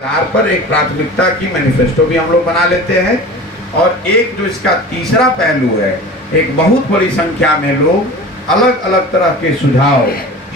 आधार पर एक प्राथमिकता की मैनिफेस्टो भी हम लोग बना लेते हैं। और एक जो इसका तीसरा पहलू है, एक बहुत बड़ी संख्या में लोग अलग अलग तरह के सुझाव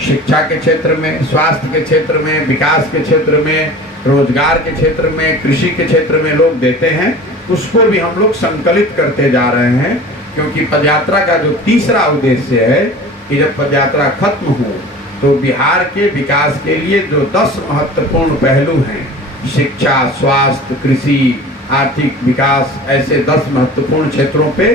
शिक्षा के क्षेत्र में, स्वास्थ्य के क्षेत्र में, विकास के क्षेत्र में, रोजगार के क्षेत्र में, कृषि के क्षेत्र में लोग देते हैं। उसको भी हम लोग संकलित करते जा रहे हैं, क्योंकि पदयात्रा का जो तीसरा उद्देश्य है कि जब पदयात्रा खत्म हो तो बिहार के विकास के लिए जो 10 महत्वपूर्ण पहलू हैं, शिक्षा, स्वास्थ्य, कृषि, आर्थिक विकास, ऐसे 10 महत्वपूर्ण क्षेत्रों पे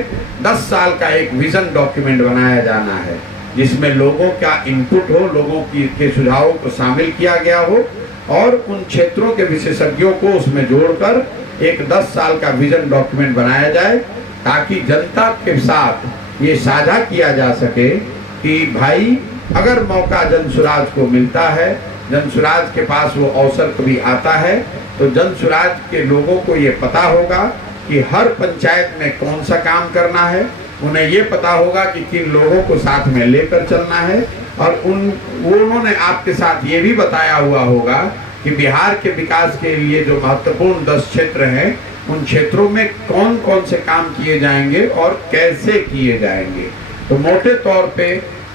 10 साल का एक विजन डॉक्यूमेंट बनाया जाना है, जिसमें लोगों का इनपुट हो, लोगों के सुझावों को शामिल किया गया हो और उन क्षेत्रों के विशेषज्ञों को उसमें जोड़कर एक 10 साल का विजन डॉक्यूमेंट बनाया जाए, ताकि जनता के साथ ये साझा किया जा सके कि भाई अगर मौका जनसुराज को मिलता है, जनसुराज के पास वो अवसर कभी आता है, तो जनसुराज के लोगों को ये पता होगा कि हर पंचायत में कौन सा काम करना है, उन्हें ये पता होगा कि किन लोगों को साथ में लेकर चलना है, और उन्होंने आपके साथ ये भी बताया हुआ होगा कि बिहार के विकास के लिए जो महत्वपूर्ण 10 क्षेत्र हैं, उन क्षेत्रों में कौन कौन से काम किए जाएंगे और कैसे किए जाएंगे। तो मोटे तौर पे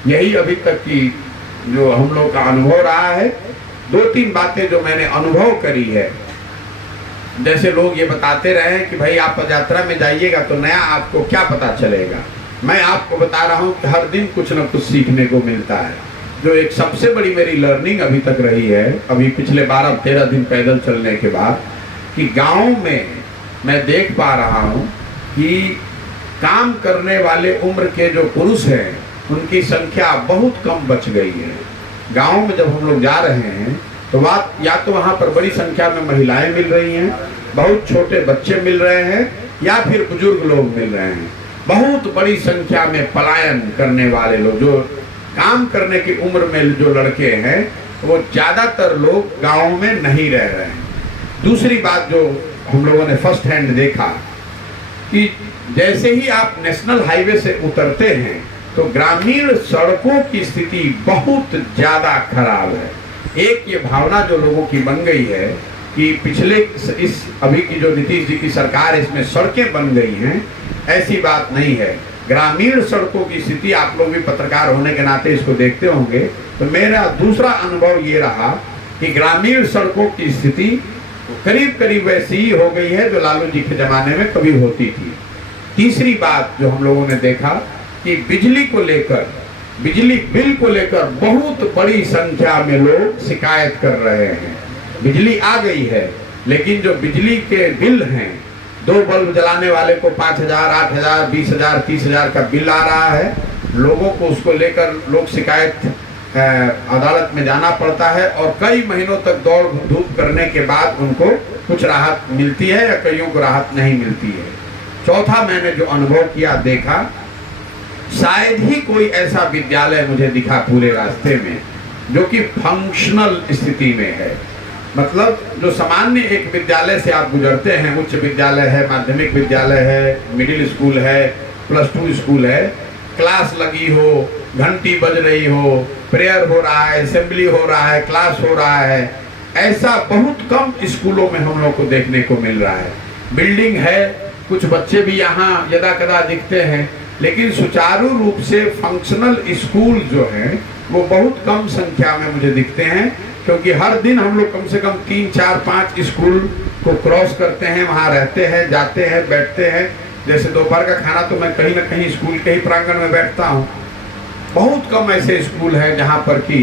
यही अभी तक की जो हम लोग का अनुभव रहा है। 2-3 बातें जो मैंने अनुभव करी है, जैसे लोग ये बताते रहे कि भाई आप पदयात्रा में जाइएगा तो नया आपको क्या पता चलेगा। मैं आपको बता रहा हूँ कि हर दिन कुछ न कुछ सीखने को मिलता है। जो एक सबसे बड़ी मेरी लर्निंग अभी तक रही है, अभी पिछले 12-13 दिन पैदल चलने के बाद, कि गाँव में मैं देख पा रहा हूँ कि काम करने वाले उम्र के जो पुरुष हैं, उनकी संख्या बहुत कम बच गई है। गाँव में जब हम लोग जा रहे हैं तो या तो वहाँ पर बड़ी संख्या में महिलाएं मिल रही हैं, बहुत छोटे बच्चे मिल रहे हैं, या फिर बुजुर्ग लोग मिल रहे हैं। बहुत बड़ी संख्या में पलायन करने वाले लोग, जो काम करने की उम्र में जो लड़के हैं, वो ज़्यादातर लोग गाँव में नहीं रह रहे हैं। दूसरी बात जो हम लोगों ने फर्स्ट हैंड देखा कि जैसे ही आप नेशनल हाईवे से उतरते हैं तो ग्रामीण सड़कों की स्थिति बहुत ज़्यादा खराब है। एक ये भावना जो लोगों की बन गई है कि पिछले इस अभी की जो नीतीश जी की सरकार, इसमें सड़कें बन गई हैं, ऐसी बात नहीं है। ग्रामीण सड़कों की स्थिति, आप लोग भी पत्रकार होने के नाते इसको देखते होंगे, तो मेरा दूसरा अनुभव ये रहा कि ग्रामीण सड़कों की स्थिति करीब करीब वैसी ही हो गई है जो लालू जी के ज़माने में कभी होती थी। तीसरी बात जो हम लोगों ने देखा कि बिजली को लेकर, बिजली बिल को लेकर बहुत बड़ी संख्या में लोग शिकायत कर रहे हैं। बिजली आ गई है, लेकिन जो बिजली के बिल हैं, 2 बल्ब जलाने वाले को 5,000, 8,000, 20,000, 30,000 का बिल आ रहा है। लोगों को उसको लेकर लोग शिकायत अदालत में जाना पड़ता है, और कई महीनों तक दौड़ धूप करने के बाद उनको कुछ राहत मिलती है या कईयों को राहत नहीं मिलती है। चौथा मैंने जो अनुभव किया, देखा, शायद ही कोई ऐसा विद्यालय मुझे दिखा पूरे रास्ते में जो कि फंक्शनल स्थिति में है। मतलब जो सामान्य एक विद्यालय से आप गुजरते हैं, उच्च विद्यालय है, माध्यमिक विद्यालय है, मिडिल स्कूल है, +2 स्कूल है, क्लास लगी हो, घंटी बज रही हो, प्रेयर हो रहा है, असेंबली हो रहा है, क्लास हो रहा है, ऐसा बहुत कम स्कूलों में हम लोग को देखने को मिल रहा है। बिल्डिंग है, कुछ बच्चे भी यहाँ यदा कदा दिखते हैं, लेकिन सुचारू रूप से फंक्शनल स्कूल जो हैं वो बहुत कम संख्या में मुझे दिखते हैं। क्योंकि हर दिन हम लोग कम से कम 3, 4, 5 स्कूल को क्रॉस करते हैं, वहाँ रहते हैं, जाते हैं, बैठते हैं। जैसे दोपहर का खाना तो मैं कहीं ना कहीं स्कूल के ही प्रांगण में बैठता हूँ। बहुत कम ऐसे स्कूल हैं जहाँ पर कि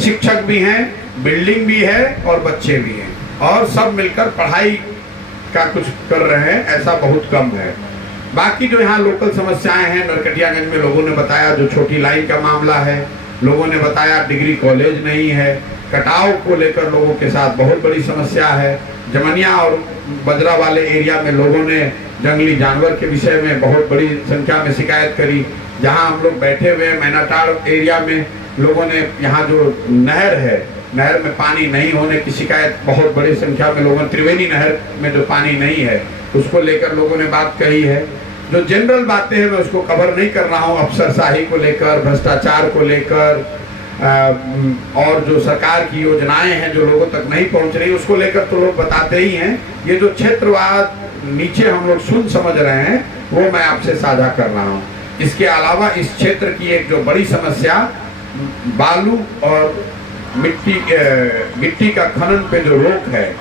शिक्षक भी हैं, बिल्डिंग भी है और बच्चे भी हैं, और सब मिलकर पढ़ाई का कुछ कर रहे हैं, ऐसा बहुत कम है। बाकी जो यहाँ लोकल समस्याएं हैं, नरकटियागंज में लोगों ने बताया जो छोटी लाइन का मामला है, लोगों ने बताया डिग्री कॉलेज नहीं है, कटाव को लेकर लोगों के साथ बहुत बड़ी समस्या है। जमनिया और बजरा वाले एरिया में लोगों ने जंगली जानवर के विषय में बहुत बड़ी संख्या में शिकायत करी। जहाँ हम लोग बैठे हुए हैं मैनाटाड़ एरिया में, लोगों ने यहाँ जो नहर है, नहर में पानी नहीं होने की शिकायत बहुत बड़ी संख्या में लोगों ने, त्रिवेणी नहर में जो पानी नहीं है उसको लेकर लोगों ने बात कही है। जो जनरल बातें हैं मैं उसको कवर नहीं कर रहा हूँ, अफसरशाही को लेकर, भ्रष्टाचार को लेकर, और जो सरकार की योजनाएं हैं जो लोगों तक नहीं पहुंच रही, उसको लेकर तो लोग बताते ही हैं। ये जो क्षेत्रवाद नीचे हम लोग सुन समझ रहे हैं, वो मैं आपसे साझा कर रहा हूँ। इसके अलावा इस क्षेत्र की एक जो बड़ी समस्या बालू और मिट्टी का खनन पे जो रोक है,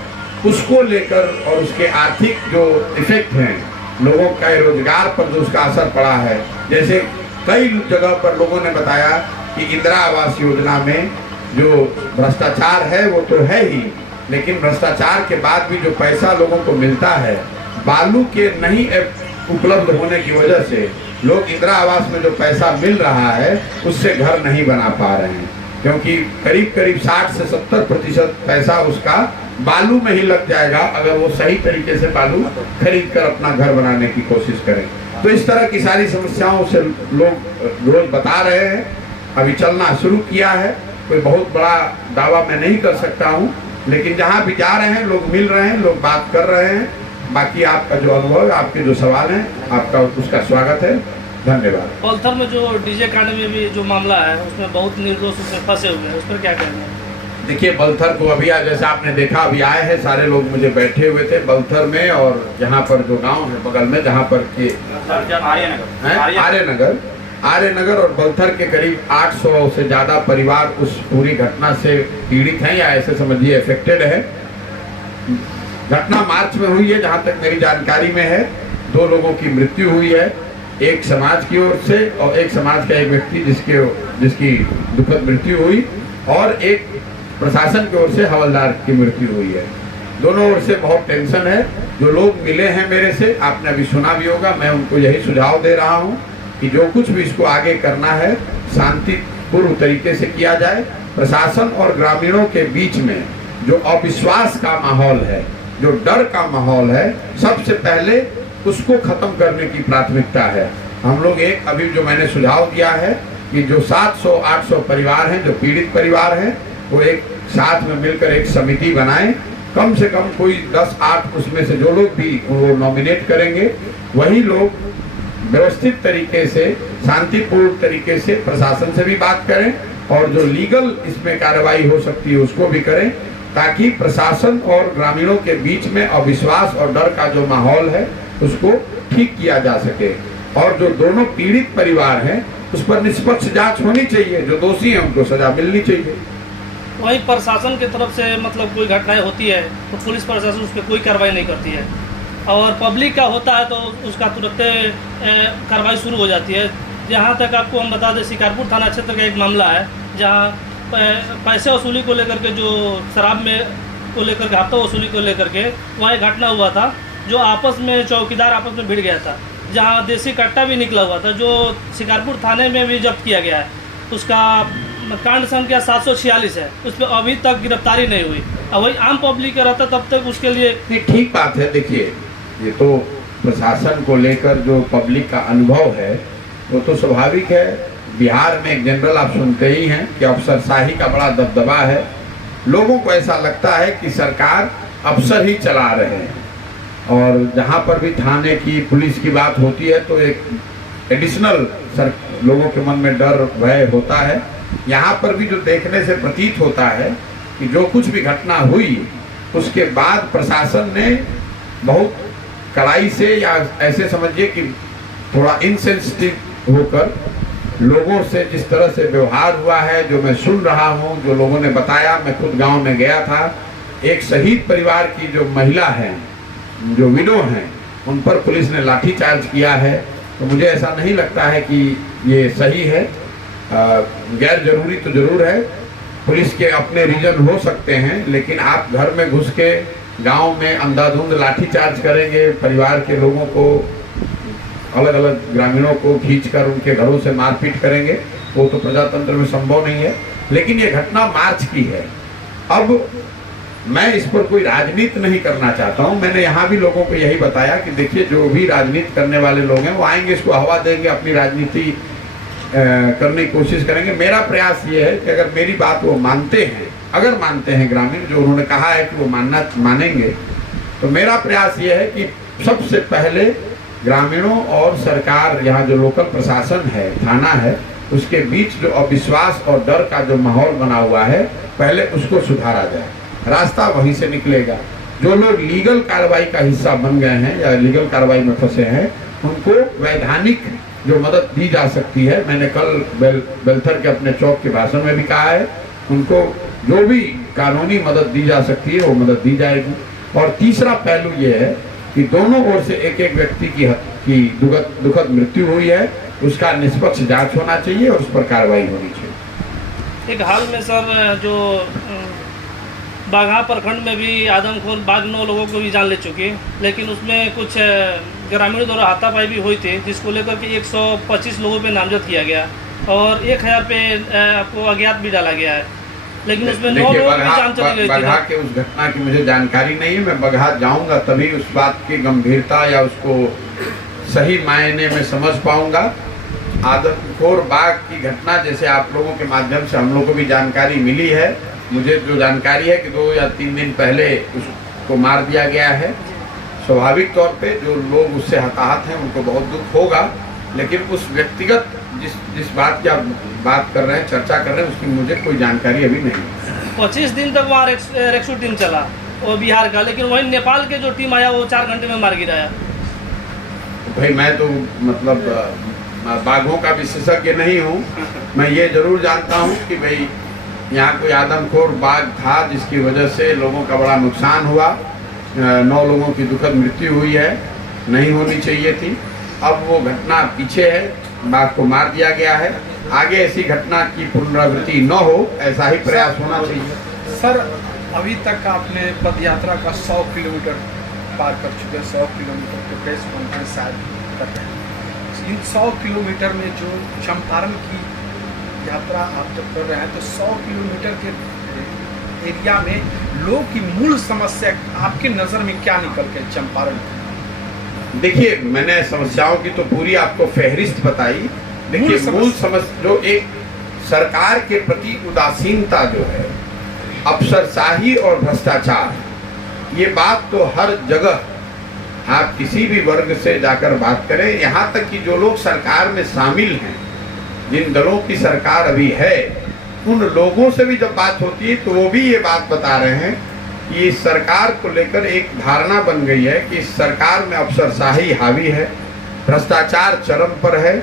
उसको लेकर और उसके आर्थिक जो इफेक्ट हैं, लोगों के रोजगार पर जो उसका असर पड़ा है। जैसे कई जगह पर लोगों ने बताया कि इंदिरा आवास योजना में जो भ्रष्टाचार है वो तो है ही, लेकिन भ्रष्टाचार के बाद भी जो पैसा लोगों को मिलता है, बालू के नहीं उपलब्ध होने की वजह से लोग इंदिरा आवास में जो पैसा मिल रहा है उससे घर नहीं बना पा रहे हैं, क्योंकि करीब करीब 60 से 70% पैसा उसका बालू में ही लग जाएगा अगर वो सही तरीके से बालू खरीद कर अपना घर बनाने की कोशिश करें। तो इस तरह की सारी समस्याओं से लोग रोज बता रहे हैं। अभी चलना शुरू किया है, कोई बहुत बड़ा दावा मैं नहीं कर सकता हूँ, लेकिन जहाँ भी जा रहे हैं लोग मिल रहे हैं, लोग बात कर रहे हैं। बाकी आपका जो अनुभव है, आपके जो सवाल हैं, आपका उसका स्वागत है। धन्यवाद। बलथर में जो डीजे कांड में भी जो मामला है, उसमें बहुत निर्दोष उसमें फंसे हुए हैं, उस पर क्या कहना है? देखिए, बलथर को अभी जैसे आपने देखा, अभी आए हैं सारे लोग, मुझे बैठे हुए थे बलथर में, और यहाँ पर जो गांव है बगल में, जहाँ पर के आर्यनगर और बलथर के करीब 800 से ज़्यादा परिवार उस पूरी घटना से पीड़ित हैं, या ऐसे समझिए अफेक्टेड है। घटना मार्च में हुई है, जहाँ तक मेरी जानकारी में है। 2 लोगों की मृत्यु हुई है, एक समाज की ओर से और एक समाज का एक व्यक्ति जिसकी दुखद मृत्यु हुई, और एक प्रशासन की ओर से हवलदार की मृत्यु हुई है। दोनों ओर से बहुत टेंशन है। जो लोग मिले हैं मेरे से, आपने अभी सुना भी होगा, मैं उनको यही सुझाव दे रहा हूँ कि जो कुछ भी इसको आगे करना है शांतिपूर्ण तरीके से किया जाए। प्रशासन और ग्रामीणों के बीच में जो अविश्वास का माहौल है, जो डर का माहौल है, सबसे पहले उसको खत्म करने की प्राथमिकता है। हम लोग एक अभी जो मैंने सुझाव दिया है कि जो 700-800 परिवार हैं, जो पीड़ित परिवार हैं, वो एक साथ में मिलकर एक समिति बनाएं। कम से कम कोई 10-8 उसमें से जो लोग भी वो नॉमिनेट करेंगे, वही लोग व्यवस्थित तरीके से, शांतिपूर्ण तरीके से प्रशासन से भी बात करें, और जो लीगल इसमें कार्रवाई हो सकती है उसको भी करें, ताकि प्रशासन और ग्रामीणों के बीच में अविश्वास और डर का जो माहौल है उसको ठीक किया जा सके। और जो दोनों पीड़ित परिवार हैं उस पर निष्पक्ष जांच होनी चाहिए, जो दोषी हैं उनको सजा मिलनी चाहिए। वहीं प्रशासन की तरफ से मतलब कोई घटनाएं होती है तो पुलिस प्रशासन उस पर कोई कार्रवाई नहीं करती है, और पब्लिक का होता है तो उसका तुरंत कार्रवाई शुरू हो जाती है। जहाँ तक आपको हम बता दें, शिकारपुर थाना क्षेत्र का एक मामला है, जहाँ पैसे वसूली को लेकर के, जो शराब में को लेकर के, हफ्ता वसूली को लेकर के वहाँ एक घटना हुआ था, जो आपस में चौकीदार आपस में भिड़ गया था, जहाँ देसी कट्टा भी निकला हुआ था, जो शिकारपुर थाने में भी जब्त किया गया है। उसका कांड संख्या 746 है, उस पर अभी तक गिरफ्तारी नहीं हुई। और वही आम पब्लिक का रहता तब तक उसके लिए नहीं, ठीक बात है। देखिए, ये तो प्रशासन को लेकर जो पब्लिक का अनुभव है वो तो स्वाभाविक है। बिहार में एक जनरल आप सुनते ही हैं कि अफसरशाही का बड़ा दबदबा है। लोगों को ऐसा लगता है कि सरकार अफसर ही चला रहे हैं, और जहाँ पर भी थाने की, पुलिस की बात होती है तो एक एडिशनल लोगों के मन में डर भय होता है। यहाँ पर भी जो देखने से प्रतीत होता है कि जो कुछ भी घटना हुई उसके बाद प्रशासन ने बहुत कड़ाई से, या ऐसे समझिए कि थोड़ा इनसेंसिटिव होकर लोगों से जिस तरह से व्यवहार हुआ है, जो मैं सुन रहा हूँ, जो लोगों ने बताया, मैं खुद गांव में गया था, एक शहीद परिवार की जो महिला है, जो विडो हैं, उन पर पुलिस ने लाठीचार्ज किया है। तो मुझे ऐसा नहीं लगता है कि ये सही है। गैर जरूरी तो जरूर है, पुलिस के अपने रीजन हो सकते हैं, लेकिन आप घर में घुस के गांव में अंधाधुंध लाठीचार्ज करेंगे, परिवार के लोगों को, अलग अलग ग्रामीणों को खींचकर उनके घरों से मारपीट करेंगे, वो तो प्रजातंत्र में संभव नहीं है। लेकिन ये घटना मार्च की है। अब मैं इस पर कोई राजनीति नहीं करना चाहता हूं। मैंने यहाँ भी लोगों को यही बताया कि देखिए, जो भी राजनीति करने वाले लोग हैं वो आएंगे, इसको हवा देंगे, अपनी राजनीति करने की कोशिश करेंगे। मेरा प्रयास ये है कि अगर मेरी बात वो मानते हैं, अगर मानते हैं ग्रामीण, जो उन्होंने कहा है कि वो मानेंगे, तो मेरा प्रयास ये है कि सबसे पहले ग्रामीणों और सरकार, यहाँ जो लोकल प्रशासन है, थाना है, उसके बीच जो अविश्वास और डर का जो माहौल बना हुआ है, पहले उसको सुधारा जाए, रास्ता वहीं से निकलेगा। जो लोग लीगल कार्रवाई का हिस्सा बन गए हैं या लीगल कार्रवाई में फंसे हैं, उनको वैधानिक जो मदद दी जा सकती है, मैंने कल बेलथर के अपने चौक के भाषण में भी कहा है, उनको जो भी कानूनी मदद दी जा सकती है वो मदद दी जाएगी। और तीसरा पहलू ये है कि दोनों ओर से एक एक व्यक्ति की दुखद मृत्यु हुई है, उसका निष्पक्ष जांच होना चाहिए और उस पर कार्रवाई होनी चाहिए। एक हाल में सर जो बाघा प्रखंड में भी आदमखोर बाघ 9 लोगों को भी जान ले चुकी, लेकिन उसमें कुछ ग्रामीणों द्वारा हाथापाई भी हुई थी, जिसको लेकर के 125 लोगों पे नामजद किया गया और 1000 पे आपको अज्ञात भी डाला गया है, लेकिन उसमें 9 लोगों की जान चली गई थी। बगहा के उस घटना की मुझे जानकारी नहीं है, मैं बगहा जाऊंगा तभी उस बात की गंभीरता या उसको सही मायने में समझ पाऊंगा। आदमखोर बाघ की घटना जैसे आप लोगों के माध्यम से हम लोग को भी जानकारी मिली है, मुझे जो जानकारी है कि 2 या 3 दिन पहले उसको मार दिया गया है। स्वाभाविक तौर पे जो लोग उससे हताहत हैं उनको बहुत दुख होगा, लेकिन उस व्यक्तिगत जिस बात की आप बात कर रहे हैं, चर्चा कर रहे हैं, उसकी मुझे कोई जानकारी अभी नहीं है। 25 दिन तक वहाँ रेस्क्यू टीम चला वो बिहार का, लेकिन वहीं नेपाल के जो टीम आया वो 4 घंटे में मार गिराया। भाई मैं तो मतलब बाघों का विशेषज्ञ नहीं हूँ, मैं ये जरूर जानता हूँ कि भाई यहाँ कोई आदमखोर बाघ था जिसकी वजह से लोगों का बड़ा नुकसान हुआ, 9 लोगों की दुखद मृत्यु हुई है, नहीं होनी चाहिए थी। अब वो घटना पीछे है, बाघ को मार दिया गया है, आगे ऐसी घटना की पुनरावृत्ति न हो ऐसा ही प्रयास होना चाहिए। सर अभी तक आपने पद यात्रा का 100 किलोमीटर पार कर चुके हैं, 100 किलोमीटर के प्रेस कॉन्फ्रेंस शायद कर रहे हैं। इन 100 किलोमीटर में जो चंपारण की यात्रा आप जब कर रहे हैं तो 100 किलोमीटर के एरिया में लोगों की मूल समस्या आपके नज़र में क्या निकल के चंपारण? देखिए, मैंने समस्याओं की तो पूरी आपको फहरिस्त बताई। देखिए, मूल समस्या जो एक सरकार के प्रति उदासीनता जो है, अफसरशाही और भ्रष्टाचार, ये बात तो हर जगह आप किसी भी वर्ग से जाकर बात करें, यहाँ तक कि जो लोग सरकार में शामिल हैं, जिन दलों की सरकार अभी है, उन लोगों से भी जब बात होती है तो वो भी ये बात बता रहे हैं कि इस सरकार को लेकर एक धारणा बन गई है कि इस सरकार में अफसरशाही हावी है, भ्रष्टाचार चरम पर है,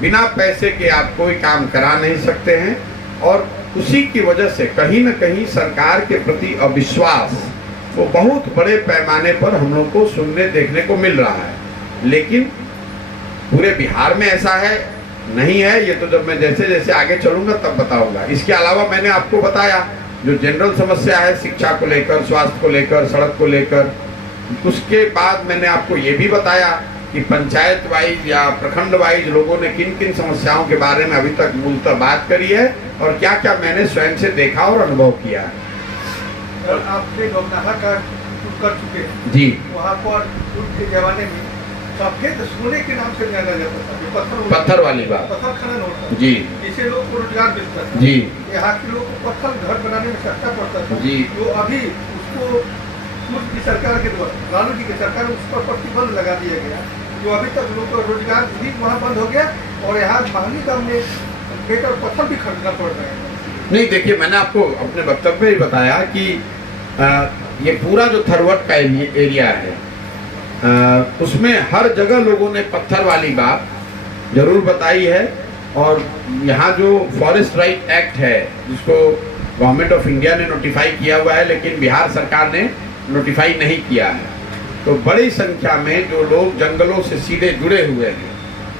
बिना पैसे के आप कोई काम करा नहीं सकते हैं, और उसी की वजह से कहीं न कहीं सरकार के प्रति अविश्वास वो बहुत बड़े पैमाने पर हम लोग को सुनने देखने को मिल रहा है। लेकिन पूरे बिहार में ऐसा है नहीं है, ये तो जब मैं जैसे जैसे आगे चलूंगा तब बताऊंगा। इसके अलावा मैंने आपको बताया जो जनरल समस्या है, शिक्षा को लेकर, स्वास्थ्य को लेकर, सड़क को लेकर, उसके बाद मैंने आपको ये भी बताया कि पंचायत वाइज या प्रखंड वाइज लोगों ने किन किन समस्याओं के बारे में अभी तक मूलतः बात करी है और क्या क्या मैंने स्वयं से देखा और अनुभव किया है। आपने गौनाहा का कर चुके हैं जी, वहाँ पर उनके जमाने में सफेद सोने के नाम से जाना जाता था, जो पत्थर वाली बात, पत्थर खनन होता था जी, जिसे लोग को रोजगार मिलता था जी, यहाँ के लोग को पत्थर घर बनाने में सस्ता पड़ता था जी, तो अभी उसको पूर्व की सरकार के द्वारा, लालू जी की सरकार, उस पर प्रतिबंध लगा दिया गया, जो अभी तक लोग का रोजगार भी वहाँ बंद हो गया और यहाँ महंगी दाम में बेकार पत्थर भी खरीदना पड़ रहा है। नहीं, देखिए, मैंने आपको अपने वक्तव्य में ही बताया कि ये पूरा जो थरवट का एरिया है, उसमें हर जगह लोगों ने पत्थर वाली बात जरूर बताई है। और यहाँ जो फॉरेस्ट राइट एक्ट है, जिसको गवर्नमेंट ऑफ इंडिया ने नोटिफाई किया हुआ है, लेकिन बिहार सरकार ने नोटिफाई नहीं किया है, तो बड़ी संख्या में जो लोग जंगलों से सीधे जुड़े हुए हैं,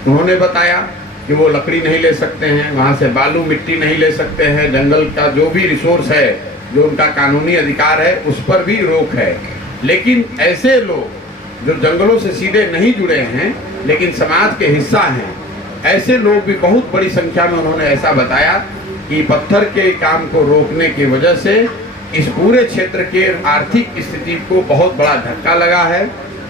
उन्होंने बताया कि वो लकड़ी नहीं ले सकते हैं, वहाँ से बालू मिट्टी नहीं ले सकते हैं, जंगल का जो भी रिसोर्स है, जो उनका कानूनी अधिकार है, उस पर भी रोक है। लेकिन ऐसे लोग जो जंगलों से सीधे नहीं जुड़े हैं लेकिन समाज के हिस्सा हैं, ऐसे लोग भी बहुत बड़ी संख्या में उन्होंने ऐसा बताया कि पत्थर के काम को रोकने की वजह से इस पूरे क्षेत्र के आर्थिक स्थिति को बहुत बड़ा धक्का लगा है,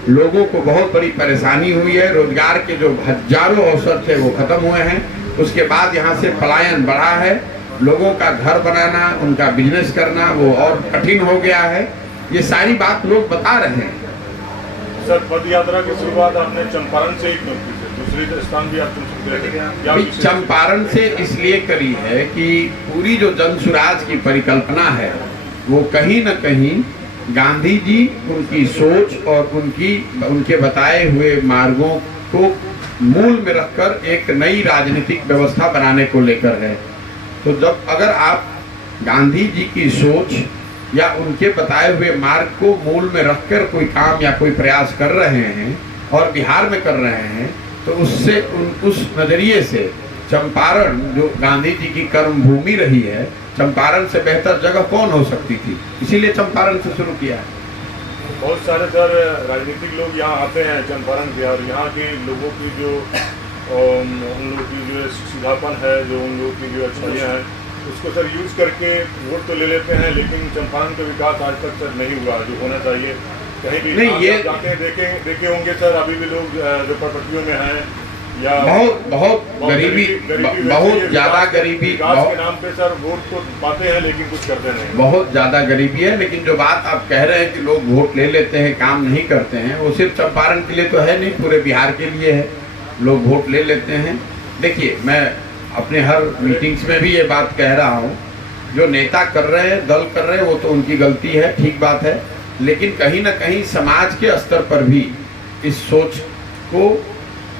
लोगों को बहुत बड़ी परेशानी हुई है, रोजगार के जो हजारों अवसर थे वो खत्म हुए हैं, उसके बाद यहाँ से पलायन बढ़ा है, लोगों का घर बनाना, उनका बिजनेस करना वो और कठिन हो गया है। ये सारी बात लोग बता रहे हैं। सर, पद यात्रा की शुरुआत आपने चंपारण से ही क्यों की? दूसरी स्थान भी आप चुन सकते हैं। क्या भाई, विशेष- चंपारण से इसलिए करी है कि पूरी जो जन सुराज की परिकल्पना है वो कहीं न कहीं गांधी जी उनकी सोच और उनके बताए हुए मार्गों को मूल में रखकर एक नई राजनीतिक व्यवस्था बनाने को लेकर है। तो जब अगर आप गांधी जी की सोच या उनके बताए हुए मार्ग को मूल में रखकर कोई काम या कोई प्रयास कर रहे हैं और बिहार में कर रहे हैं, तो उससे उस नजरिए से चंपारण जो गांधी जी की कर्म भूमि रही है, चंपारण से बेहतर जगह कौन हो सकती थी, इसीलिए चंपारण से शुरू किया है। बहुत सारे सर राजनीतिक लोग यहाँ आते हैं चंपारण के, और यहाँ के लोगों की जो उन लोगों की जो सीधापन है, जो उन लोगों की जो अच्छाइयाँ हैं, उसको सर यूज़ करके वोट तो ले लेते हैं, लेकिन चंपारण का विकास आज तक सर नहीं हुआ जो होना चाहिए। कहीं भी नहीं, ये जाते हैं देखे होंगे सर, अभी भी लोग झोपड़पट्टियों में हैं या बहुत गरीबी, बहुत ज्यादा गरीबी, विकास के नाम पे सर वोट तो पाते हैं लेकिन कुछ करते नहीं। बहुत ज्यादा गरीबी है। लेकिन जो बात आप कह रहे हैं कि लोग वोट ले लेते हैं, काम नहीं करते हैं, वो सिर्फ चंपारण के लिए तो है नहीं, पूरे बिहार के लिए है। लोग वोट ले लेते हैं। देखिए, मैं अपने हर मीटिंग्स में भी ये बात कह रहा हूँ, जो नेता कर रहे हैं, दल कर रहे हैं, वो तो उनकी गलती है, ठीक बात है, लेकिन कहीं ना कहीं समाज के स्तर पर भी इस सोच को,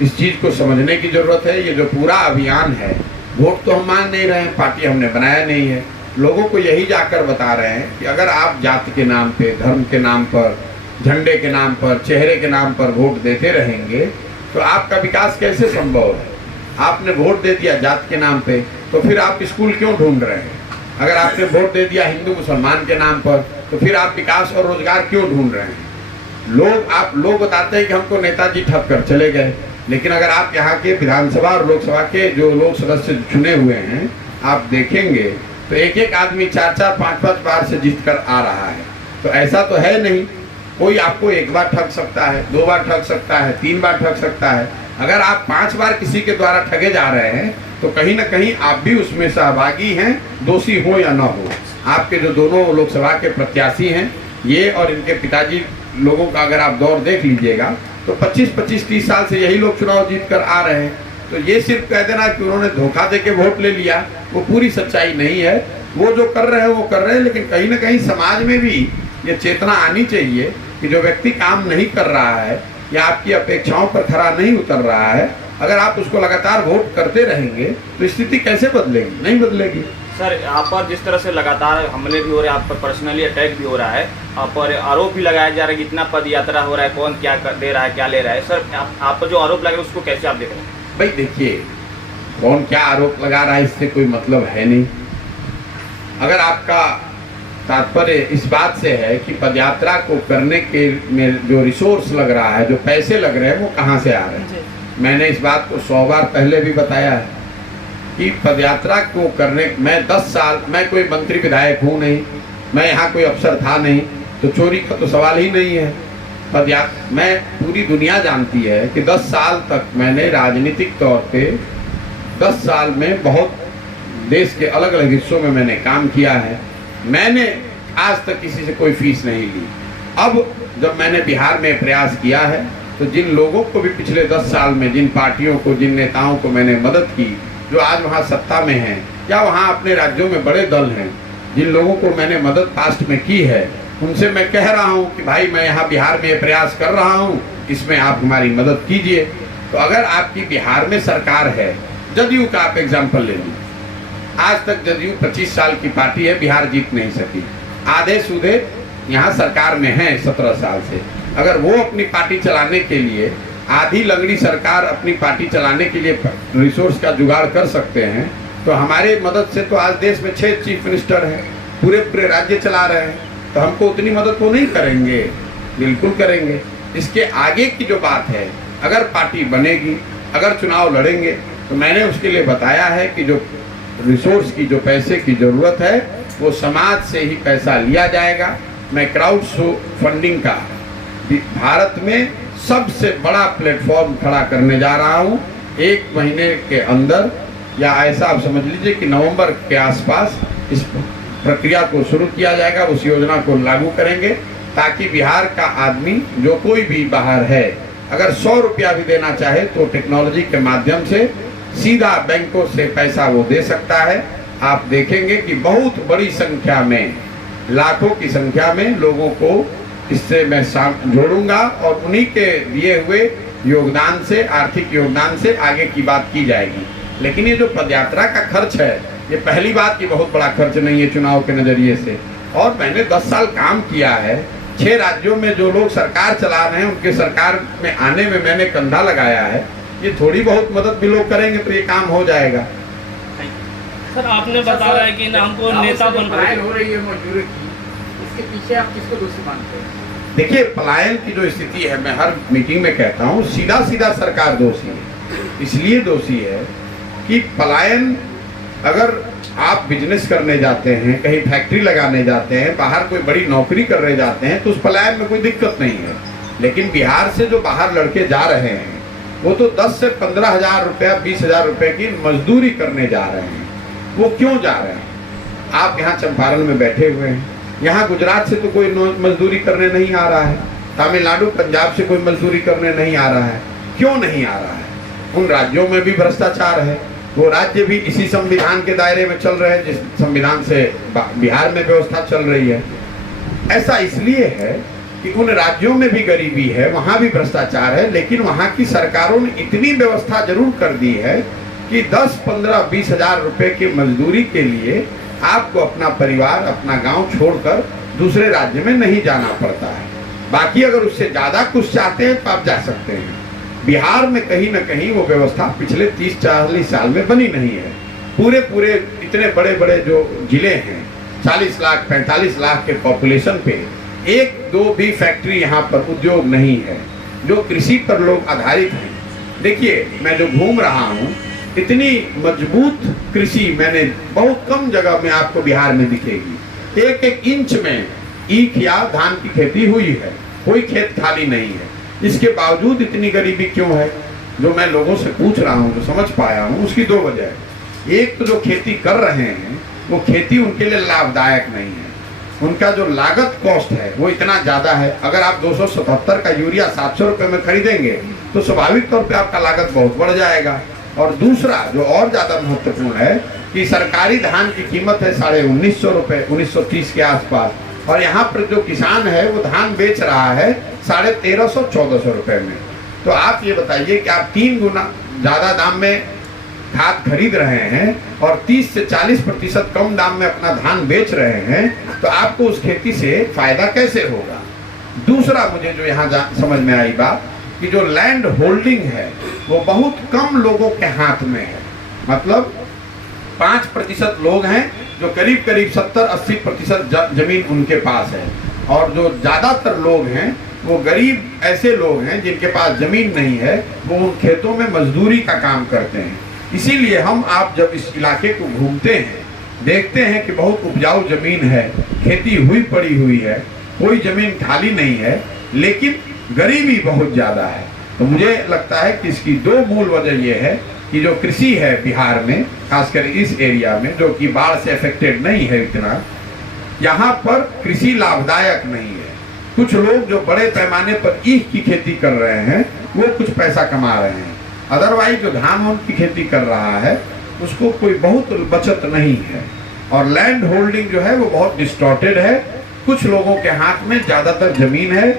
इस चीज़ को समझने की ज़रूरत है। ये जो पूरा अभियान है, वोट तो हम मान नहीं रहे हैं, पार्टी हमने बनाया नहीं है, लोगों को यही जाकर बता रहे हैं कि अगर आप जाति के नाम पे, धर्म के नाम पर, झंडे के नाम पर, चेहरे के नाम पर वोट देते रहेंगे तो आपका विकास कैसे संभव है। आपने वोट दे दिया जाति के नाम पे, तो फिर आप स्कूल क्यों ढूंढ रहे हैं। अगर आपने वोट दे दिया हिंदू मुसलमान के नाम पर, तो फिर आप विकास और रोजगार क्यों ढूंढ रहे हैं। लोग बताते हैं कि हमको नेताजी ठग कर चले गए, लेकिन अगर आप यहाँ के विधानसभा और लोकसभा के जो लोग सदस्य चुने हुए हैं, आप देखेंगे तो एक एक आदमी 4-4, 5-5 बार से जीत कर आ रहा है। तो ऐसा तो है नहीं, कोई आपको एक बार ठग सकता है, 2 बार ठग सकता है, 3 बार ठग सकता है। अगर आप 5 बार किसी के द्वारा ठगे जा रहे हैं, तो कहीं ना कहीं आप भी उसमें सहभागी हैं, दोषी हो या ना हो। आपके जो दोनों लोकसभा के प्रत्याशी हैं, ये और इनके पिताजी लोगों का अगर आप दौर देख लीजिएगा, तो 25-30 साल से यही लोग चुनाव जीत कर आ रहे हैं। तो ये सिर्फ कह देना कि उन्होंने धोखा दे के वोट ले लिया, वो पूरी सच्चाई नहीं है। वो जो कर रहे हैं वो कर रहे हैं, लेकिन कहीं ना कहीं समाज में भी ये चेतना आनी चाहिए कि जो व्यक्ति काम नहीं कर रहा है या आपकी अपेक्षाओं पर खरा नहीं उतर रहा है, अगर आप उसको लगातार वोट करते रहेंगे तो स्थिति कैसे बदलेगी, नहीं बदलेगी। सर, आप पर जिस तरह से लगातार हमले भी हो रहे हैं, आप पर पर्सनली अटैक भी हो रहा है, आप पर आरोप भी लगाया जा रहा है कि इतना पद यात्रा हो रहा है, कौन क्या दे रहा है, क्या ले रहा है। सर, आप पर जो आरोप लगे उसको कैसे आप देख रहे हैं। भाई देखिए, कौन क्या आरोप लगा रहा है इससे कोई मतलब है नहीं। अगर आपका तात्पर्य इस बात से है कि पदयात्रा को करने के में जो रिसोर्स लग रहा है, जो पैसे लग रहे हैं, वो कहाँ से आ रहे हैं। मैंने इस बात को 100 बार पहले भी बताया है कि पदयात्रा को करने, मैं 10 साल, मैं कोई मंत्री विधायक हूँ नहीं, मैं यहाँ कोई अफसर था नहीं, तो चोरी का तो सवाल ही नहीं है। मैं, पूरी दुनिया जानती है कि 10 साल तक मैंने राजनीतिक तौर पे 10 साल में बहुत देश के अलग अलग हिस्सों में मैंने काम किया है। मैंने आज तक किसी से कोई फीस नहीं ली। अब जब मैंने बिहार में प्रयास किया है, तो जिन लोगों को भी पिछले 10 साल में, जिन पार्टियों को, जिन नेताओं को मैंने मदद की, जो आज वहाँ सत्ता में हैं या वहाँ अपने राज्यों में बड़े दल हैं, जिन लोगों को मैंने मदद पास्ट में की है, उनसे मैं कह रहा हूँ कि भाई मैं यहाँ बिहार में प्रयास कर रहा हूँ, इसमें आप हमारी मदद कीजिए। तो अगर आपकी बिहार में सरकार है, जदयू का आप एग्जाम्पल ले लीजिए, आज तक जदयू 25 साल की पार्टी है, बिहार जीत नहीं सकी। आधे सूधे यहाँ सरकार में हैं 17 साल से। अगर वो अपनी पार्टी चलाने के लिए, आधी लंगड़ी सरकार अपनी पार्टी चलाने के लिए रिसोर्स का जुगाड़ कर सकते हैं, तो हमारे मदद से तो आज देश में 6 चीफ मिनिस्टर हैं, पूरे राज्य चला रहे हैं, तो हमको उतनी मदद वो नहीं करेंगे, बिल्कुल करेंगे। इसके आगे की जो बात है, अगर पार्टी बनेगी, अगर चुनाव लड़ेंगे, तो मैंने उसके लिए बताया है कि जो रिसोर्स की, जो पैसे की ज़रूरत है, वो समाज से ही पैसा लिया जाएगा। मैं क्राउड फंडिंग का भारत में सबसे बड़ा प्लेटफॉर्म खड़ा करने जा रहा हूँ। 1 महीने के अंदर, या ऐसा आप समझ लीजिए कि नवंबर के आसपास इस प्रक्रिया को शुरू किया जाएगा, उस योजना को लागू करेंगे, ताकि बिहार का आदमी, जो कोई भी बाहर है, अगर 100 रुपया भी देना चाहे तो टेक्नोलॉजी के माध्यम से सीधा बैंकों से पैसा वो दे सकता है। आप देखेंगे कि बहुत बड़ी संख्या में, लाखों की संख्या में लोगों को इससे मैं जोड़ूंगा और उन्हीं के दिए हुए योगदान से, आर्थिक योगदान से आगे की बात की जाएगी। लेकिन ये जो पदयात्रा का खर्च है, ये पहली बात कि बहुत बड़ा खर्च नहीं है चुनाव के नजरिए से। और मैंने 10 साल काम किया है, 6 राज्यों में जो लोग सरकार चला रहे हैं उनके सरकार में आने में मैंने कंधा लगाया है। ये थोड़ी बहुत मदद भी लोग करेंगे तो ये काम हो जाएगा। सर आपने बता रहा है कि ना हमको नेता बन रहे हो रही है मजदूरों की, इसके पीछे आप किसको दोषी मानते हैं? देखिए, पलायन की जो स्थिति है, मैं हर मीटिंग में कहता हूँ, सीधा सीधा सरकार दोषी है। इसलिए दोषी है कि पलायन, अगर आप बिजनेस करने जाते हैं, कहीं फैक्ट्री लगाने जाते हैं, बाहर कोई बड़ी नौकरी करने जाते हैं तो उस पलायन में कोई दिक्कत नहीं है। लेकिन बिहार से जो बाहर लड़के जा रहे हैं वो तो 10 से 15 हजार रुपया, 20 हजार रुपये की मजदूरी करने जा रहे हैं। वो क्यों जा रहे हैं? आप यहाँ चंपारण में बैठे हुए हैं, यहाँ गुजरात से तो कोई मजदूरी करने नहीं आ रहा है, तमिलनाडु पंजाब से कोई मजदूरी करने नहीं आ रहा है। क्यों नहीं आ रहा है? उन राज्यों में भी भ्रष्टाचार है, वो राज्य भी इसी संविधान के दायरे में चल रहे हैं जिस संविधान से बिहार में व्यवस्था चल रही है। ऐसा इसलिए है कि उन राज्यों में भी गरीबी है, वहाँ भी भ्रष्टाचार है, लेकिन वहाँ की सरकारों ने इतनी व्यवस्था जरूर कर दी है कि 10, 15, 20 हजार रुपए की मजदूरी के लिए आपको अपना परिवार, अपना गांव छोड़कर दूसरे राज्य में नहीं जाना पड़ता है। बाकी अगर उससे ज्यादा कुछ चाहते हैं तो आप जा सकते हैं। बिहार में कहीं ना कहीं वो व्यवस्था पिछले 30-40 साल में बनी नहीं है। पूरे इतने बड़े बड़े जो जिले हैं, 40 लाख 45 लाख के पॉपुलेशन पे 1-2 भी फैक्ट्री यहाँ पर उद्योग नहीं है जो कृषि पर लोग आधारित हैं। देखिए, मैं जो घूम रहा हूँ, इतनी मजबूत कृषि मैंने बहुत कम जगह में आपको बिहार में दिखेगी। 1-1 इंच में ईख या धान की खेती हुई है, कोई खेत खाली नहीं है। इसके बावजूद इतनी गरीबी क्यों है? जो मैं लोगों से पूछ रहा हूँ, जो समझ पाया हूँ, उसकी 2 वजह है। एक तो जो खेती कर रहे हैं वो खेती उनके लिए लाभदायक नहीं है। उनका जो लागत कॉस्ट है वो इतना ज्यादा है। अगर आप 277 का यूरिया 700 रुपए में खरीदेंगे तो स्वाभाविक तौर पे आपका लागत बहुत बढ़ जाएगा। और दूसरा जो और ज्यादा महत्वपूर्ण है कि सरकारी धान की कीमत है 1950 रुपए, 1930 के आसपास, और यहाँ पर जो किसान है वो धान बेच रहा है 1350-1400 रुपए में। तो आप ये बताइए कि आप 3 गुना ज्यादा दाम में खाद खरीद रहे हैं और 30 से 40% कम दाम में अपना धान बेच रहे हैं, तो आपको उस खेती से फायदा कैसे होगा? दूसरा मुझे जो यहाँ समझ में आई बात कि जो लैंड होल्डिंग है वो बहुत कम लोगों के हाथ में है। मतलब 5% लोग हैं जो करीब 70-80% जमीन उनके पास है, और जो ज्यादातर लोग हैं वो गरीब ऐसे लोग हैं जिनके पास जमीन नहीं है, वो उन खेतों में मजदूरी का काम करते हैं। इसीलिए आप जब इस इलाके को घूमते हैं, देखते हैं कि बहुत उपजाऊ जमीन है, खेती हुई पड़ी हुई है, कोई जमीन खाली नहीं है, लेकिन गरीबी बहुत ज्यादा है। तो मुझे लगता है कि इसकी 2 मूल वजह यह है कि जो कृषि है बिहार में, खासकर इस एरिया में जो कि बाढ़ से अफेक्टेड नहीं है इतना, यहाँ पर कृषि लाभदायक नहीं है। कुछ लोग जो बड़े पैमाने पर ईख की खेती कर रहे हैं वो कुछ पैसा कमा रहे हैं, अदरवाइज जो धान की खेती कर रहा है उसको कोई बहुत बचत नहीं है। और लैंड होल्डिंग जो है वो बहुत डिस्टॉर्टेड है। कुछ लोगों के हाथ में ज्यादातर जमीन है,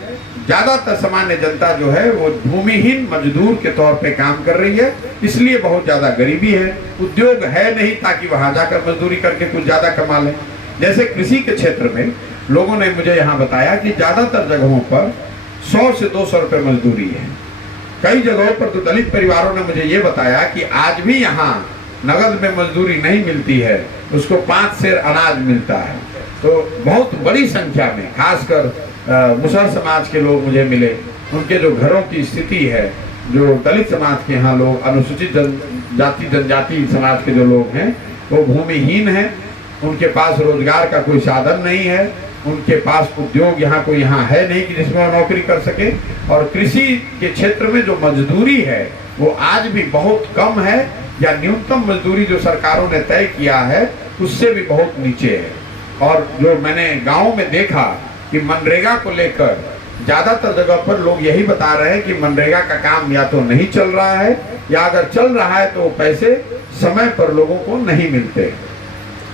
ज्यादातर सामान्य जनता जो है वो भूमिहीन मजदूर के तौर पे काम कर रही है, इसलिए बहुत ज्यादा गरीबी है। उद्योग है नहीं ताकि वहां जाकर मजदूरी करके कुछ ज्यादा कमा लें। जैसे कृषि के क्षेत्र में लोगों ने मुझे यहाँ बताया कि ज्यादातर जगहों पर 100 से 200 रुपए मजदूरी है। कई जगहों पर तो दलित परिवारों ने मुझे ये बताया कि आज भी यहाँ नगद में मजदूरी नहीं मिलती है, उसको 5 सेर अनाज मिलता है। तो बहुत बड़ी संख्या में खासकर मुसहर समाज के लोग मुझे मिले, उनके जो घरों की स्थिति है, जो दलित समाज के यहाँ लोग, अनुसूचित जनजाति समाज के जो लोग हैं वो भूमिहीन हैं, उनके पास रोजगार का कोई साधन नहीं है, उनके पास उद्योग यहाँ कोई यहाँ है नहीं कि जिसमें वो नौकरी कर सके। और कृषि के क्षेत्र में जो मजदूरी है वो आज भी बहुत कम है, या न्यूनतम मजदूरी जो सरकारों ने तय किया है उससे भी बहुत नीचे है। और जो मैंने गाँव में देखा कि मनरेगा को लेकर ज्यादातर जगह पर लोग यही बता रहे हैं कि मनरेगा का काम या तो नहीं चल रहा है, या अगर चल रहा है तो वो पैसे समय पर लोगों को नहीं मिलते।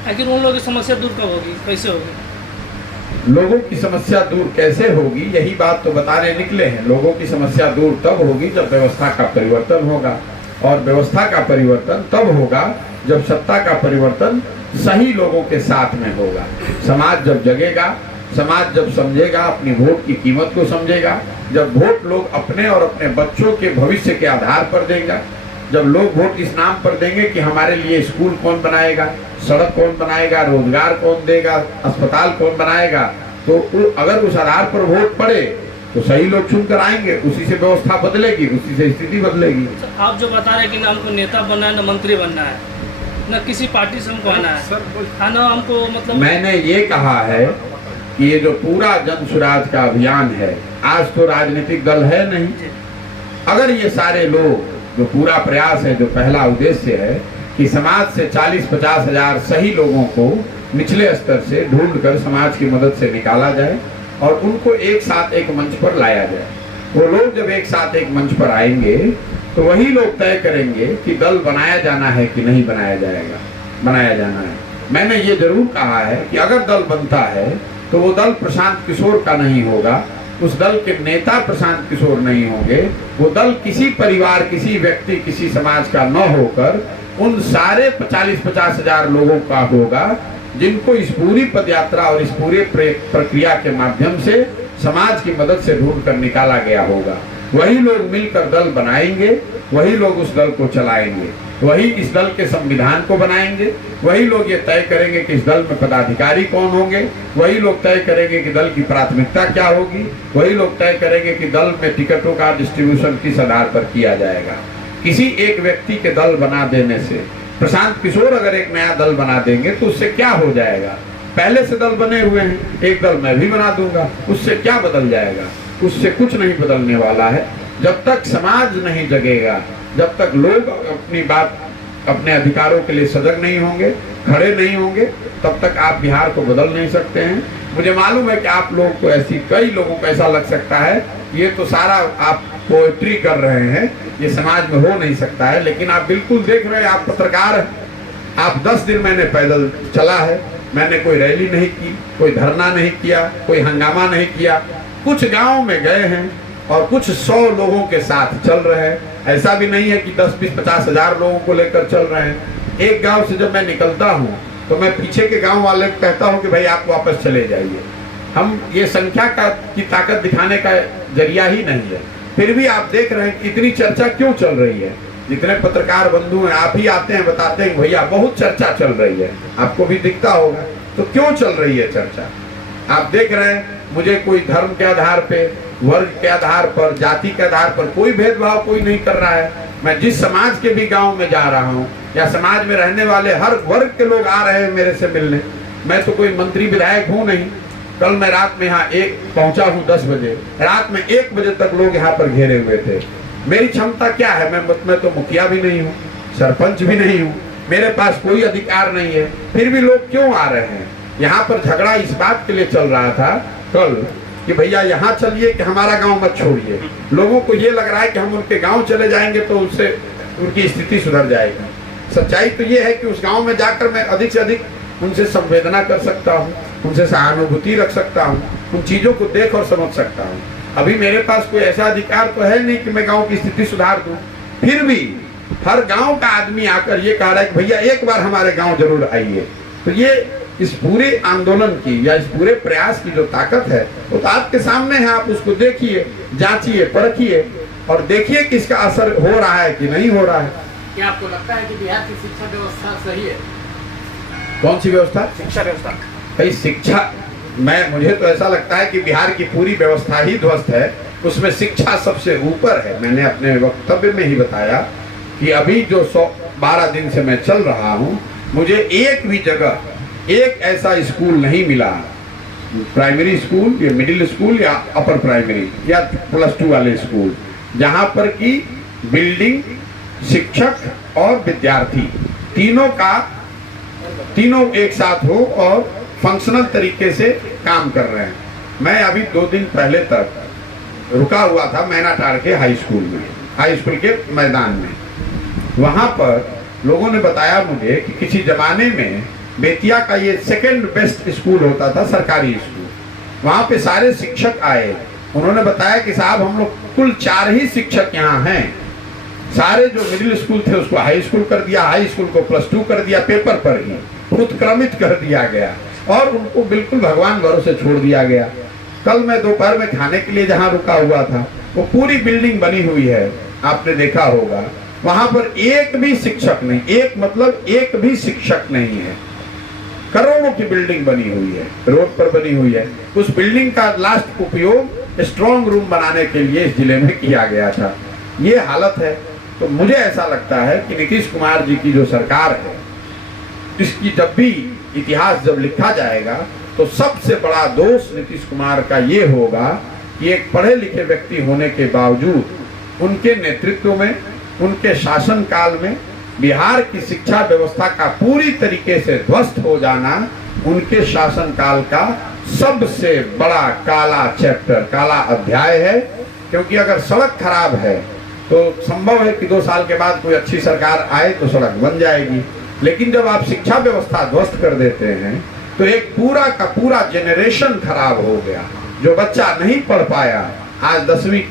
आखिर उन लोगों की समस्या दूर कब होगी, कैसे होगी? लोगों की समस्या दूर कैसे होगी, यही बात तो बताने निकले हैं। लोगों की समस्या दूर तब होगी जब व्यवस्था का परिवर्तन होगा, और व्यवस्था का परिवर्तन तब होगा जब सत्ता का परिवर्तन सही लोगों के साथ में होगा। समाज जब जगेगा, समाज जब समझेगा, अपनी वोट की कीमत को समझेगा, जब वोट लोग अपने और अपने बच्चों के भविष्य के आधार पर देगा, जब लोग वोट इस नाम पर देंगे कि हमारे लिए स्कूल कौन बनाएगा, सड़क कौन बनाएगा, रोजगार कौन देगा, अस्पताल कौन बनाएगा, तो अगर उस आधार पर वोट पड़े तो सही लोग चुन कर आएंगे, उसी से व्यवस्था बदलेगी, उसी से स्थिति बदलेगी। आप जो बता रहे हैं कि ना हमको नेता बनना है, ना मंत्री बनना है, ना किसी पार्टी से हमको आना है, ना हमको मतलब मैंने ये कहा है कि ये जो पूरा जन सुराज का अभियान है, आज तो राजनीतिक दल है नहीं। अगर ये सारे लोग, जो पूरा प्रयास है, जो पहला उद्देश्य है कि समाज से 40-50 हजार सही लोगों को निचले स्तर से ढूंढकर समाज की मदद से निकाला जाए और उनको एक साथ एक मंच पर लाया जाए। वो लोग जब एक साथ एक मंच पर आएंगे तो वही लोग तय करेंगे कि दल बनाया जाना है कि नहीं बनाया जाएगा, बनाया जाना है। मैंने ये जरूर कहा है कि अगर दल बनता है तो वो दल प्रशांत किशोर का नहीं होगा, उस दल के नेता प्रशांत किशोर नहीं होंगे, वो दल किसी परिवार, किसी व्यक्ति, किसी समाज का न होकर उन सारे 40-50 हजार लोगों का होगा जिनको इस पूरी पदयात्रा और इस पूरे प्रक्रिया के माध्यम से समाज की मदद से ढूंढ कर निकाला गया होगा। वही लोग मिलकर दल बनाएंगे, वही लोग उस दल को चलाएंगे, वही इस दल के संविधान को बनाएंगे, वही लोग ये तय करेंगे कि इस दल में पदाधिकारी कौन होंगे, वही लोग तय करेंगे कि दल की प्राथमिकता क्या होगी, वही लोग तय करेंगे कि दल में टिकटों का डिस्ट्रीब्यूशन किस आधार पर किया जाएगा। किसी एक व्यक्ति के दल बना देने से, प्रशांत किशोर अगर एक नया दल बना देंगे तो उससे क्या हो जाएगा? पहले से दल बने हुए हैं, एक दल मैं भी बना दूंगा, उससे क्या बदल जाएगा? उससे कुछ नहीं बदलने वाला है। जब तक समाज नहीं जगेगा, जब तक लोग अपनी बात, अपने अधिकारों के लिए सजग नहीं होंगे, खड़े नहीं होंगे, तब तक आप बिहार को बदल नहीं सकते हैं। मुझे मालूम है कि आप लोगों को ऐसी, कई लोगों को ऐसा लग सकता है ये तो सारा आप पोएट्री कर रहे हैं, ये समाज में हो नहीं सकता है, लेकिन आप बिल्कुल देख रहे हैं, आप पत्रकार हैं, आप 10 दिन मैंने पैदल चला है, मैंने कोई रैली नहीं की, कोई धरना नहीं किया, कोई हंगामा नहीं किया, कुछ गाँव में गए हैं और कुछ 100 लोगों के साथ चल रहे हैं। ऐसा भी नहीं है कि 10-20-50 हजार लोगों को लेकर चल रहे हैं। एक गांव से जब मैं निकलता हूं तो मैं पीछे के गांव वाले को कहता हूं कि भाई आप वापस चले जाइए। हम ये संख्या की ताकत दिखाने का जरिया ही नहीं है। फिर भी आप देख रहे हैं कि इतनी चर्चा क्यों चल रही है। जितने पत्रकार बंधु हैं, आप ही आते हैं, बताते हैं भैया बहुत चर्चा चल रही है, आपको भी दिखता होगा। तो क्यों चल रही है चर्चा? आप देख रहे हैं, मुझे कोई धर्म के आधार पे, वर्ग के आधार पर, जाति के आधार पर कोई भेदभाव कोई नहीं कर रहा है। मैं जिस समाज के भी गांव में जा रहा हूं या समाज में रहने वाले हर वर्ग के लोग आ रहे हैं मेरे से मिलने। मैं तो कोई मंत्री विधायक हूं नहीं। कल मैं रात में यहाँ पहुंचा हूँ 10 बजे, रात में 1 बजे तक लोग यहाँ पर घेरे हुए थे। मेरी क्षमता क्या है? मैं तो मुखिया भी नहीं हूँ, सरपंच भी नहीं हूँ, मेरे पास कोई अधिकार नहीं है। फिर भी लोग क्यों आ रहे हैं? यहाँ पर झगड़ा इस बात के लिए चल रहा था कल कि भैया यहाँ चलिए कि हमारा गांव मत छोड़िए। लोगों को ये लग रहा है कि हम उनके गांव चले जाएंगे तो उससे उनकी स्थिति सुधर जाएगी। सच्चाई तो ये है कि उस गांव में जाकर मैं अधिक से अधिक उनसे संवेदना कर सकता हूँ, उनसे सहानुभूति रख सकता हूँ, उन चीजों को देख और समझ सकता हूँ। अभी मेरे पास कोई ऐसा अधिकार तो है नहीं कि मैं गाँव की स्थिति सुधार दूँ। फिर भी हर गाँव का आदमी आकर ये कह रहा है कि भैया एक बार हमारे गाँव जरूर आइए। तो ये इस पूरे आंदोलन की या इस पूरे प्रयास की जो ताकत है वो तो आपके सामने है। आप उसको देखिए, जांचिए, परखिए और देखिए कि इसका असर हो रहा है कि नहीं हो रहा है। क्या आपको लगता है कि बिहार की शिक्षा व्यवस्था सही है? कौन सी व्यवस्था? शिक्षा व्यवस्था। भाई शिक्षा, मुझे तो ऐसा लगता है कि बिहार की पूरी व्यवस्था ही ध्वस्त है, उसमें शिक्षा सबसे ऊपर है। मैंने अपने वक्तव्य में ही बताया कि अभी जो 112 दिन से मैं चल रहा हूँ, मुझे एक भी जगह एक ऐसा स्कूल नहीं मिला, प्राइमरी स्कूल या मिडिल स्कूल या अपर प्राइमरी या +2 वाले स्कूल, जहाँ पर कि बिल्डिंग, शिक्षक और विद्यार्थी तीनों एक साथ हो और फंक्शनल तरीके से काम कर रहे हैं। मैं अभी 2 दिन पहले तक रुका हुआ था मैनाटार के हाई स्कूल के मैदान में। वहाँ पर लोगों ने बताया मुझे कि किसी जमाने में बेतिया का ये सेकंड बेस्ट स्कूल होता था, सरकारी स्कूल। वहाँ पे सारे शिक्षक आए, उन्होंने बताया कि साहब हम लोग कुल 4 ही शिक्षक यहाँ हैं। सारे जो मिडिल स्कूल थे उसको हाई स्कूल कर दिया, हाई स्कूल को +2 कर दिया, पेपर पर ही उत्क्रमित कर दिया गया और उनको बिल्कुल भगवान भरोसे छोड़ दिया गया। कल मैं दोपहर में खाने के लिए जहाँ रुका हुआ था वो पूरी बिल्डिंग बनी हुई है, आपने देखा होगा। वहां पर एक भी शिक्षक नहीं, एक भी शिक्षक नहीं है। करोड़ों की बिल्डिंग बनी हुई है, रोड पर बनी हुई है। उस बिल्डिंग का लास्ट उपयोग स्ट्रॉन्ग रूम बनाने के लिए इस जिले में किया गया था। ये हालत है। तो मुझे ऐसा लगता है कि नीतीश कुमार जी की जो सरकार है, इसकी जब भी इतिहास जब लिखा जाएगा तो सबसे बड़ा दोष नीतीश कुमार का ये होगा कि एक पढ़े लिखे व्यक्ति होने के बावजूद उनके नेतृत्व में, उनके शासन काल में बिहार की शिक्षा व्यवस्था का पूरी तरीके से ध्वस्त हो जाना उनके शासन काल का सबसे बड़ा काला चैप्टर, काला अध्याय है। क्योंकि अगर सड़क खराब है तो संभव है कि 2 साल के बाद कोई अच्छी सरकार आए तो सड़क बन जाएगी, लेकिन जब आप शिक्षा व्यवस्था ध्वस्त कर देते हैं तो एक पूरा का पूरा जेनरेशन खराब हो गया। जो बच्चा नहीं पढ़ पाया, आज 10वीं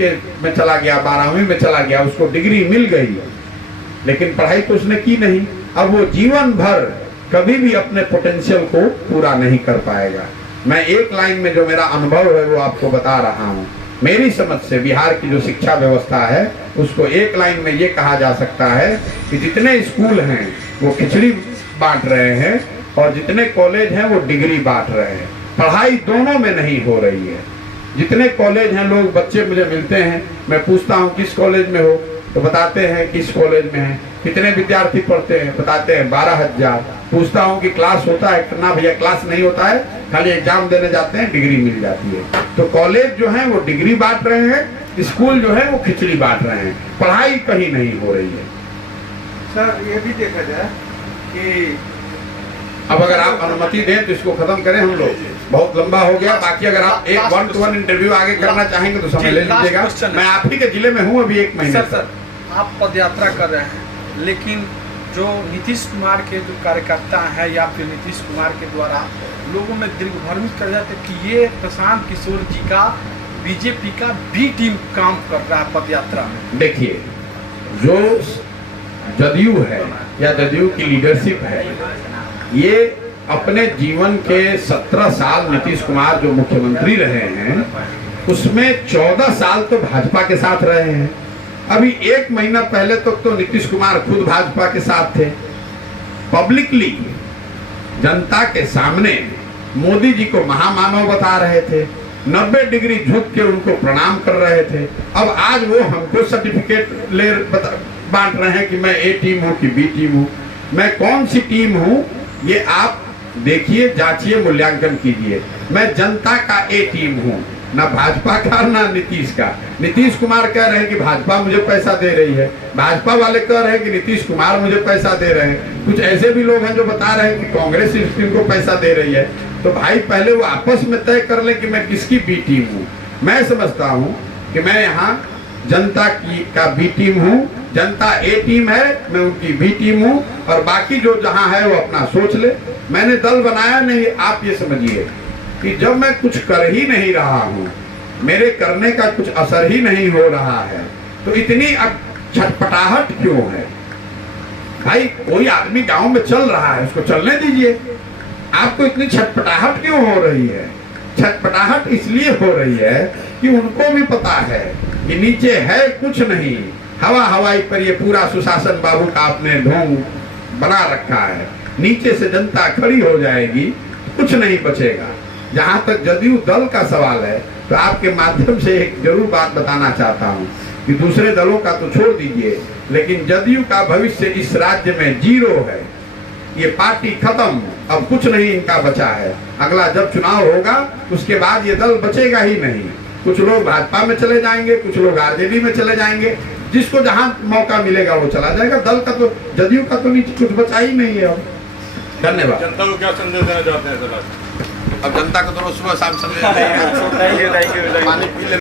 में चला गया, 12वीं में चला गया, उसको डिग्री मिल गई लेकिन पढ़ाई तो उसने की नहीं। अब वो जीवन भर कभी भी अपने पोटेंशियल को पूरा नहीं कर पाएगा। मैं एक लाइन में जो मेरा अनुभव है वो आपको बता रहा हूँ। मेरी समझ से बिहार की जो शिक्षा व्यवस्था है उसको एक लाइन में ये कहा जा सकता है कि जितने स्कूल हैं वो खिचड़ी बांट रहे हैं और जितने कॉलेज हैं वो डिग्री बांट रहे हैं। पढ़ाई दोनों में नहीं हो रही है। जितने कॉलेज हैं, लोग बच्चे मुझे मिलते हैं, मैं पूछता हूँ किस कॉलेज में हो तो बताते हैं किस कॉलेज में है। कितने विद्यार्थी पढ़ते हैं, बताते हैं 12,000। पूछता हूँ कि क्लास होता है, ना भैया क्लास नहीं होता है, खाली एग्जाम देने जाते हैं, डिग्री मिल जाती है। तो कॉलेज जो है वो डिग्री बांट रहे हैं, स्कूल जो है वो खिचड़ी बांट रहे हैं, पढ़ाई कहीं नहीं हो रही है। सर ये भी देखा जाए कि अब अगर आप अनुमति दें तो इसको खत्म करें हम लोग, बहुत लंबा हो गया। बाकी अगर आप एक 1-to-1 इंटरव्यू आगे करना चाहेंगे तो समय ले लीजिएगा। मैं आप ही के जिले में हूँ अभी 1 महीने। सर आप पद यात्रा कर रहे हैं, लेकिन जो नीतीश कुमार के जो कार्यकर्ता हैं या फिर नीतीश कुमार के द्वारा लोगों में दिग्भ्रमित कर जाते कि ये प्रशांत किशोर जी का बीजेपी का बी टीम काम कर रहा है पद यात्रा में। देखिए, जो जदयू है या जदयू की लीडरशिप है, ये अपने जीवन के 17 साल नीतीश कुमार जो मुख्यमंत्री रहे हैं उसमें 14 साल तो भाजपा के साथ रहे हैं। अभी 1 महीना पहले तक तो नीतीश कुमार खुद भाजपा के साथ थे। पब्लिकली जनता के सामने मोदी जी को महामानव बता रहे थे, 90 डिग्री झुक के उनको प्रणाम कर रहे थे। अब आज वो हमको सर्टिफिकेट बांट रहे हैं कि मैं ए टीम हूँ कि बी टीम हूँ। मैं कौन सी टीम हूँ ये आप देखिए, जांचिए, मूल्यांकन कीजिए। मैं जनता का ए टीम हूँ, ना भाजपा का ना नीतीश का। नीतीश कुमार कह रहे हैं कि भाजपा मुझे पैसा दे रही है, भाजपा वाले कह रहे हैं कि नीतीश कुमार मुझे पैसा दे रहे हैं। कुछ ऐसे भी लोग हैं जो बता रहे हैं कि कांग्रेस इनको पैसा दे रही है। तो भाई पहले वो आपस में तय कर ले कि मैं किसकी बी टीम हूँ। मैं समझता हूँ कि मैं यहाँ जनता की का बी टीम हूँ, जनता ए टीम है, मैं उनकी बी टीम हूँ, और बाकी जो जहाँ है वो अपना सोच ले। मैंने दल बनाया नहीं। आप ये समझिए कि जब मैं कुछ कर ही नहीं रहा हूँ, मेरे करने का कुछ असर ही नहीं हो रहा है, तो इतनी अब छटपटाहट क्यों है? भाई कोई आदमी गांव में चल रहा है, उसको चलने दीजिए। आपको इतनी छटपटाहट क्यों हो रही है? छटपटाहट इसलिए हो रही है कि उनको भी पता है कि नीचे है कुछ नहीं। हवा हवाई पर ये पूरा सुशासन बाबू का आपने ढोंग बना रखा है। नीचे से जनता खड़ी हो जाएगी, कुछ नहीं बचेगा। जहां तक जदयू दल का सवाल है तो आपके माध्यम से एक जरूर बात बताना चाहता हूं कि दूसरे दलों का तो छोड़ दीजिए, लेकिन जदयू का भविष्य इस राज्य में 0 है। ये पार्टी खत्म, अब कुछ नहीं इनका बचा है। अगला जब चुनाव होगा उसके बाद ये दल बचेगा ही नहीं। कुछ लोग भाजपा में चले जाएंगे, कुछ लोग आरजेडी में चले जाएंगे, जिसको जहां मौका मिलेगा वो चला जाएगा। दल का तो, जदयू का तो नीचे कुछ बचा ही नहीं है। अब धन्यवाद। जनता को क्या संदेश देना चाहते हैं सर? अब जनता को तो सुबह शाम संदेश